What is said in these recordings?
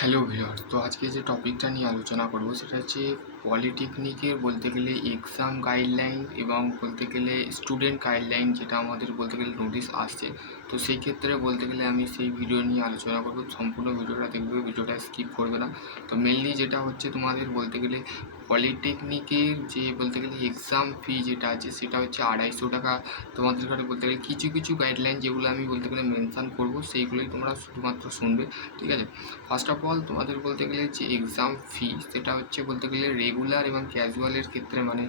Hello viewers, তো আজকে যে টপিকটা নিয়ে আলোচনা করব সেটা হচ্ছে পলিটেকনিকের বলতে গেলে এক্সাম গাইডলাইন এবং বলতে গেলে স্টুডেন্ট গাইডলাইন, যেটা আমাদের বলতে গেলে নোটিশ আসছে। তো সেই ক্ষেত্রে বলতে গেলে আমি সেই ভিডিও নিয়ে আলোচনা করব। সম্পূর্ণ ভিডিওটা দেখবে, ভিডিওটা স্কিপ করবে না। তো মেনলি যেটা হচ্ছে তোমাদের বলতে গেলে পলিটেকনিকের যে বলতে গেলে এক্সাম ফি যেটা আছে সেটা হচ্ছে 250 টাকা। তোমাদের ঘরে বলতে গেলে কিছু কিছু গাইডলাইন যেগুলো আমি বলতে গেলে মেনশান করব সেইগুলোই তোমরা শুধুমাত্র শুনবে, ঠিক আছে। ফার্স্ট অফ অল তোমাদের বলতে গেলে যে এক্সাম ফি সেটা হচ্ছে বলতে গেলে রেগুলার এবং ক্যাজুয়ালের ক্ষেত্রে, মানে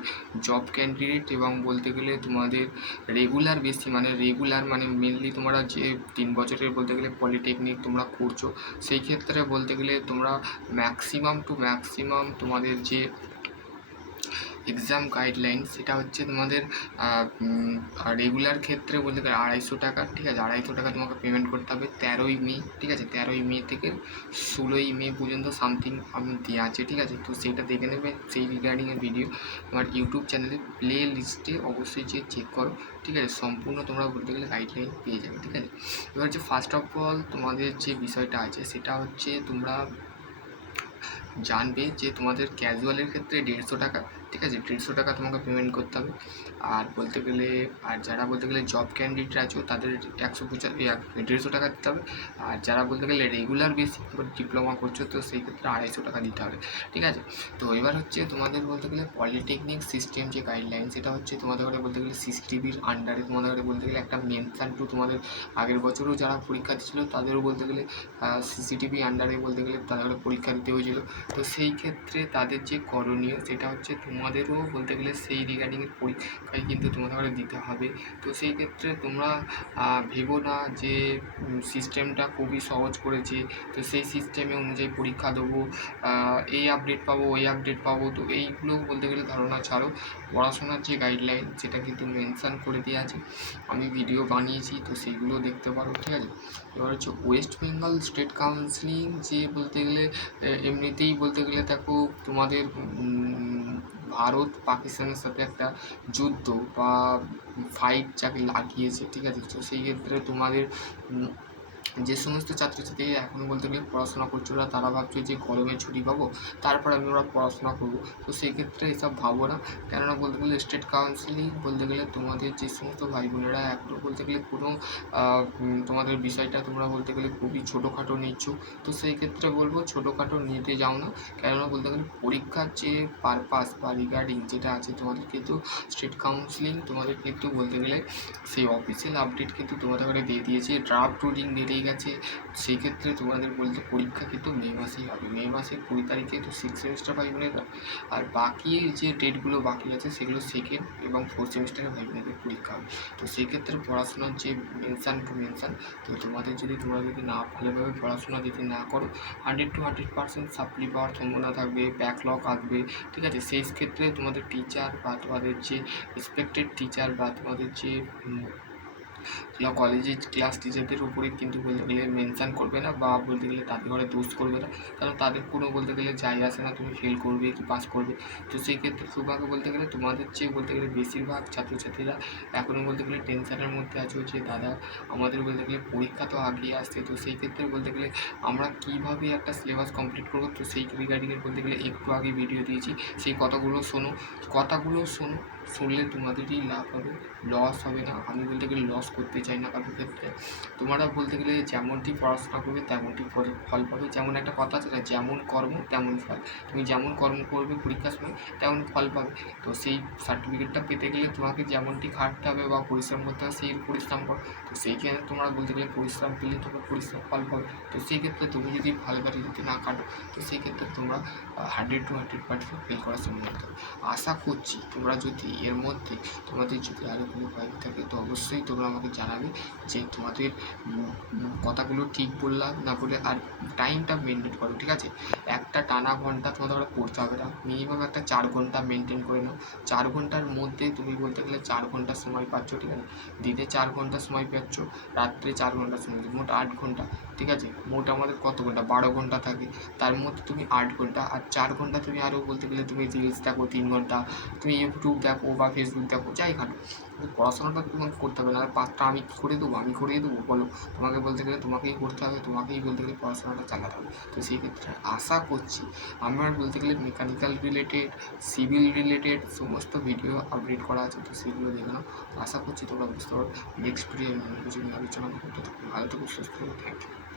জব ক্যান্ডিডেট এবং বলতে গেলে তোমাদের রেগুলার বেশি, মানে রেগুলার মানে মেনলি তোমরা যে 3 বছরের বলতে গেলে পলিটেকনিক তোমরা করছো সেই ক্ষেত্রে বলতে গেলে তোমরা ম্যাক্সিমাম টু ম্যাক্সিমাম তোমাদের যে এক্সাম গাইডলাইন সেটা হচ্ছে তোমাদের রেগুলার ক্ষেত্রে বলতে গেলে 250 টাকা, ঠিক আছে। 250 টাকা তোমাকে পেমেন্ট করতে হবে 13ই মে, ঠিক আছে। 13ই মে থেকে 16ই মে পর্যন্ত সামথিং আমি দেওয়া আছে, ঠিক আছে। তো সেইটা দেখে নেবে, সেই রিগার্ডিংয়ের ভিডিও আমার ইউটিউব চ্যানেলে প্লে লিস্টে অবশ্যই যে চেক করো, ঠিক আছে। সম্পূর্ণ তোমরা বলতে গেলে গাইডলাইন পেয়ে যাবে, ঠিক আছে। এবার হচ্ছে ফার্স্ট অফ অল তোমাদের যে বিষয়টা আছে সেটা হচ্ছে তোমরা জানবে যে তোমাদের ক্যাজুয়ালের ক্ষেত্রে 150 টাকা, ঠিক আছে। 150 টাকা তোমাকে পেমেন্ট করতে হবে। আর বলতে গেলে আর যারা বলতে গেলে জব ক্যান্ডিডেট আছো তাদের 150 টাকা দিতে হবে। আর যারা বলতে গেলে রেগুলার বেসিক ডিপ্লোমা করছো তো সেই ক্ষেত্রে 250 টাকা দিতে হবে, ঠিক আছে। তো এবার হচ্ছে তোমাদের বলতে গেলে পলিটেকনিক সিস্টেম যে গাইডলাইন সেটা হচ্ছে তোমাদের ঘরে বলতে গেলে সিসিটিভির আন্ডারে তোমাদের ঘরে বলতে গেলে একটা মেনশান টু তোমাদের আগের বছরও যারা পরীক্ষা দিচ্ছিল তাদেরও বলতে গেলে সিসিটিভি আন্ডারে বলতে গেলে তাদের পরীক্ষা দিতে হয়েছিল। তো সেই ক্ষেত্রে তাদের যে করণীয় সেটা হচ্ছে তোমাদেরও বলতে গেলে সেই রিগার্ডিংয়ের পরীক্ষায় কিন্তু তোমাদের দিতে হবে। তো সেই ক্ষেত্রে তোমরা ভেবো না যে সিস্টেমটা খুবই সহজ করেছে, তো সেই সিস্টেমে অনুযায়ী পরীক্ষা দেবো, এই আপডেট পাবো ওই আপডেট পাবো। তো এইগুলো বলতে গেলে ধারণা ছাড়ো, পড়াশোনার যে গাইডলাইন সেটা কিন্তু মেনশান করে দেওয়া আছে, আমি ভিডিও বানিয়েছি, তো সেইগুলো দেখতে পারো, ঠিক আছে। এবার হচ্ছে ওয়েস্ট বেঙ্গল স্টেট কাউন্সিলিং যে বলতে গেলে এমনিতেই বলতে গেলে দেখো তোমাদের ভারত পাকিস্তানের সাথে একটা যুদ্ধ বা ফাইট যাকে লাগিয়েছে, ঠিক আছে। তো সেই ক্ষেত্রে তোমাদের যে সমস্ত ছাত্রছাত্রী এখনও বলতে গেলে পড়াশোনা করছো না তারা ভাবছো যে গরমে ছুটি পাবো তারপর আমি ওরা পড়াশোনা করবো, তো সেই ক্ষেত্রে এসব ভাবো না। কেননা বলতে গেলে স্টেট কাউন্সিলিং বলতে গেলে তোমাদের যে সমস্ত ভাই বোনেরা এখনও বলতে গেলে কোনো তোমাদের বিষয়টা তোমরা বলতে গেলে খুবই ছোটোখাটো নিচ্ছ, তো সেই ক্ষেত্রে বলবো ছোটোখাটো নিতে যাও না। কেননা বলতে গেলে পরীক্ষার যে পারপাস বা রিগার্ডিং যেটা আছে তোমাদের কিন্তু স্টেট কাউন্সিলিং তোমাদের কিন্তু বলতে গেলে সেই অফিসিয়াল আপডেট কিন্তু তোমাদের ঘরে দিয়ে দিয়েছে, ড্রাফট রুটিন বেরিয়ে গেছে। সেই ক্ষেত্রে তোমাদের বলতে পরীক্ষা কিন্তু মে মাসেই হবে, মে মাসের 20 তারিখে তো 6 সেমিস্টার ভাই বোনেরা। আর বাকি যে ডেটগুলো বাকি আছে সেগুলো সেকেন্ড এবং 4th সেমিস্টারের ভাই বোনেদের পরীক্ষা হবে। তো সেই ক্ষেত্রে পড়াশোনার যে মেনশান টু মেনশান, তো তোমাদের যদি তোমরা যদি না ভালোভাবে পড়াশোনা যদি না করো 100 to 100% সাপ্লি পাওয়ার সম্ভাবনা থাকবে, ব্যাকলগ আসবে, ঠিক আছে। সেই ক্ষেত্রে তোমাদের টিচার বা তোমাদের যে রেসপেক্টেড টিচার বা তোমাদের যে কলেজের ক্লাস টিচারদের উপরে কিন্তু বলতে গেলে মেনশান করবে না বা বলতে গেলে তাদের ঘরে দোষ করবে না, কারণ তাদের কোনো বলতে গেলে যায় আসে না তুমি ফেল করবে কি পাস করবে। তো সেই ক্ষেত্রে সৌভাগ্য বলতে গেলে তোমাদের চেয়ে বলতে গেলে বেশিরভাগ ছাত্রছাত্রীরা এখনও বলতে গেলে টেনশনের মধ্যে আছে যে দাদা আমাদের বলতে গেলে পরীক্ষা তো আগিয়ে আসছে, তো সেই ক্ষেত্রে বলতে গেলে আমরা কীভাবে একটা সিলেবাস কমপ্লিট করবো। তো সেই রিগার্ডিংয়ের বলতে গেলে একটু আগে ভিডিও দিয়েছি, সেই কথাগুলো শোনো, শুনলে তোমাদেরই লাভ হবে, লস হবে না। আমি বলতে গেলে লস করতে চাই না কারোর ক্ষেত্রে। তোমরা বলতে গেলে যেমনটি পড়াশোনা করবে তেমনটি ফল পাবে, যেমন একটা কথা আছে না, যেমন কর্ম তেমন ফল। তুমি যেমন কর্ম করবে পরীক্ষার সময় তেমন ফল পাবে। তো সেই সার্টিফিকেটটা পেতে গেলে তোমাকে যেমনটি খাটতে হবে বা পরিশ্রম করতে হবে সেই পরিশ্রম করো। তো সেইখানে তোমরা বলতে গেলে পরিশ্রম পেলে তোমরা পরিশ্রম ফল পাবে। তো সেই ক্ষেত্রে তুমি যদি ভালোভাবে যদি না কাটো তো সেই ক্ষেত্রে তোমরা 100 to 100% ফেল করার সম্ভাবনা থাকে। আশা করছি তোমরা যদি এর মধ্যে তোমাদের যদি আরও কোনো ভয় থাকে তো অবশ্যই তোমরা আমাকে জানাবে যে তোমাদের কথাগুলো ঠিক বললাম না বলে। আর টাইমটা মেনটেন করো, ঠিক আছে। একটা টানা ঘন্টা তোমাদের পড়তে হবে না, মিনিমাম একটা 4 ঘন্টা মেনটেন করে নাও। 4 ঘন্টার মধ্যে তুমি বলতে গেলে 4 ঘন্টা সময় পাচ্ছ, ঠিক আছে। দিনে 4 ঘন্টা সময় পাচ্ছ, রাত্রে 4 ঘন্টা সময়, মোট 8 ঘন্টা, ঠিক আছে। মোট আমাদের কত ঘন্টা, 12 ঘন্টা থাকে, তার মধ্যে তুমি 8 ঘন্টা আর 4 ঘন্টা তুমি আরও বলতে গেলে তুমি রিলস দেখো 3 ঘন্টা, তুমি ইউটিউব দেখো বা ফেসবুক দেখো, যাই খাটো পড়াশোনাটা তোমাকে করতে হবে, না পাঠটা আমি কী করে দেবো, আমি করিয়ে দেবো বলো? তোমাকে বলতে গেলে তোমাকেই করতে হবে, তোমাকেই বলতে গেলে পড়াশোনাটা চালাতে হবে। তো সেই ক্ষেত্রে আশা করছি আমার বলতে গেলে মেকানিক্যাল রিলেটেড, সিভিল রিলেটেড সমস্ত ভিডিও আপডেট করা আছে, তো সেগুলো দেখে নাও। আশা করছি তোমরা বুঝতে পারো। নেক্সট ভিডিও আমি অন্য কিছু নিয়ে আলোচনা করতে থাকবো। ভালো থেকো, সুস্থ থেকো, থ্যাংক ইউ।